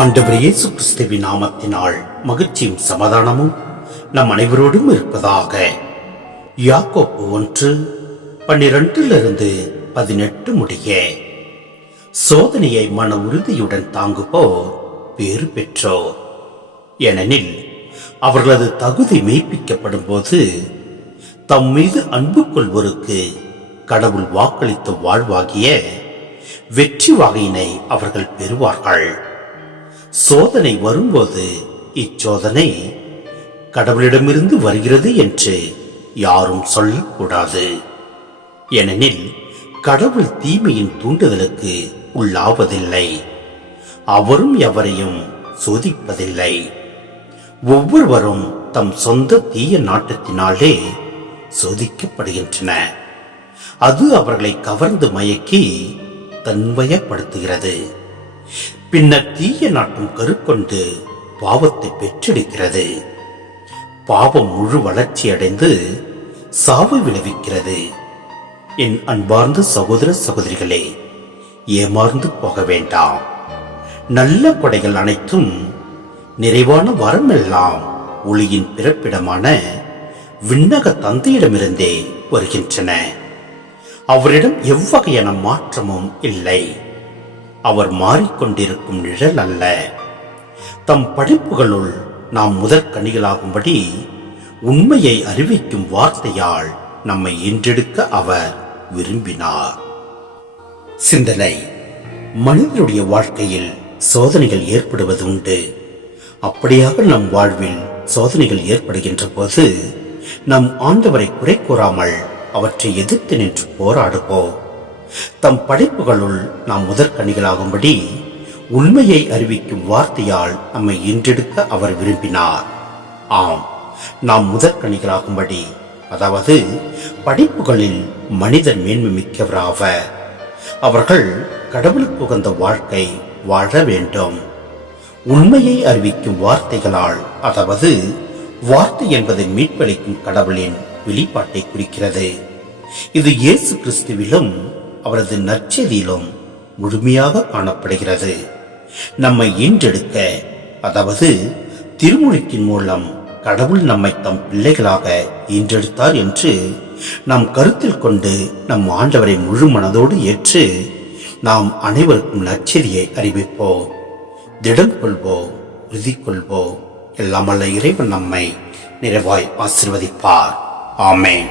ஆண்டவர் இயேசு கிறிஸ்துவின் நாமத்தினால் மகிழ்ச்சியும் சமாதானமும் நம் அனைவரோடும் இருப்பதாக. யாக்கோப்பு 1:12-18 முடிய. சோதனையை மன உறுதியுடன் தாங்குவோர் பேறு பெற்றோர், ஏனெனில் அவர்களது தகுதி மெய்ப்பிக்கப்படும் போது தம் மீது அன்பு கொள்வோருக்கு கடவுள் வாக்களித்த வாழ்வாகிய வெற்றி வகையினை அவர்கள் பெறுவார்கள். சோதனை வரும்போது இச்சோதனை கடவுளிடமிருந்து வருகிறது என்று யாரும் சொல்லக்கூடாது. ஏனெனில் கடவுள் தீமையின் தூண்டுதலுக்கு உள்ளாவதில்லை, அவரும் எவரையும் சோதிப்பதில்லை. ஒவ்வொருவரும் தம் சொந்த தீய நாட்டத்தினாலே சோதிக்கப்படுகின்றன. அது அவர்களை கவர்ந்து மயக்கி தன்வயப்படுத்துகிறது. பின்னர் தீய நாட்டம் கருக்கொண்டு பாவத்தை பெற்றெடுக்கிறது. பாவம் முழு வளர்ச்சி அடைந்து சாவு விளைவிக்கிறது. என் அன்பார்ந்த சகோதர சகோதரிகளே, ஏமாந்து போக வேண்டாம். நல்ல கொடைகள் அனைத்தும் நிறைவான வரமெல்லாம் ஒளியின் பிறப்பிடமான விண்ணக தந்தையிடமிருந்தே வருகின்றன. அவரிடம் எவ்வகையான மாற்றமும் இல்லை. அவர் மாறிக்கொண்டிருக்கும் நிழல் அல்ல. தம் படைப்புகளுள் நாம் முதற் கனிகளாகும்படி உண்மையை அறிவிக்கும் வார்த்தையால் நம்மை ஈன்றெடுக்க அவர் விரும்பினார். சிந்தனை: மனிதனுடைய வாழ்க்கையில் சோதனைகள் ஏற்படுவது உண்டு. அப்படியாக நம் வாழ்வில் சோதனைகள் ஏற்படுகின்ற போது நம் ஆண்டவரை குறை கூறாமல் அவற்றை எதிர்த்து நின்று போராடுவோம். தம் படைப்புகளுள் நாம் முதற்கனிகளாகும்படி உண்மையை அறிவிக்கும் வார்த்தையால் நம்மை ஈன்றெடுக்க அவர் விரும்பினார். ஆம், நாம் முதற்கனிகளாகும்படி, அதாவது படைப்புகளில் மனிதன் மேன்மை மிக்கவராவர். அவர்கள் கடவுளுக்கு உகந்த வாழ்க்கை வாழ வேண்டும். உண்மையை அறிவிக்கும் வார்த்தைகளால், அதாவது வார்த்தை என்பதை மீட்பளிக்கும் கடவுளின் வெளிப்பாட்டை குறிக்கிறது. இது இயேசு கிறிஸ்துவிலும் அவரது நற்செய்தியிலும் முழுமையாக காணப்படுகிறது. நம்மை ஈன்றெடுக்க, அதாவது திருமுழுக்கின் மூலம் கடவுள் நம்மை தம் பிள்ளைகளாக ஈன்றெடுத்தார் என்று நாம் கருத்தில் கொண்டு நம் ஆண்டவரை முழு மனதோடு ஏற்று நாம் அனைவருக்கும் நற்செய்தியை அறிவிப்போம். திடம் கொள்வோம், உறுதி கொள்வோம். எல்லாம் வல்ல இறைவன் நம்மை நிறைவாய் ஆசீர்வதிப்பார். ஆமென்.